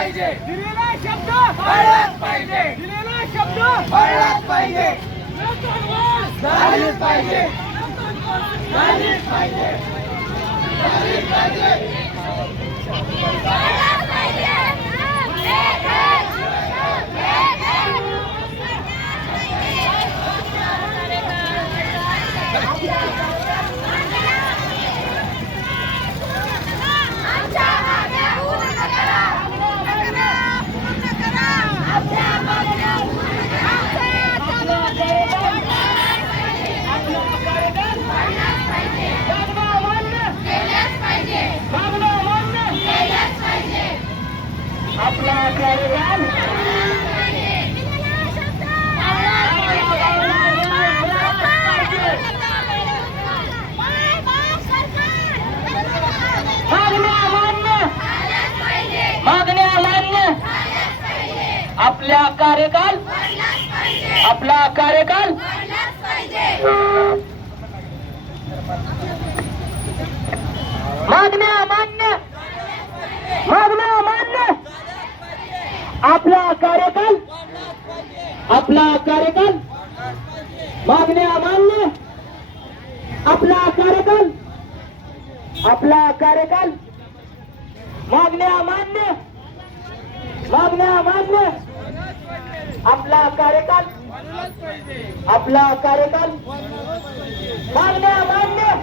पाहिजे. दिलेला शब्द पाळलाच पाहिजे. दिलेला शब्द पाळलाच पाहिजे. झालीच पाहिजे. झालीच पाहिजे. झालीच पाहिजे. आपल्या कार्यकाल? आपला कार्यकाल? मागण्या मान्य मागण्या मान्य. आपला कार्यकाल? आपला कार्यकाल? मागण्या मान्य. आपला कार्यकाल? आपला कार्यकाल? मागण्या मान्य. मागण्या मान्य. आपला कार्यकाल आपला कार्यकाल. मागण्या मान्य.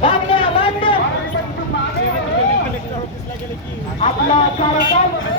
मागण्या मान्य. आपला कार्यकाल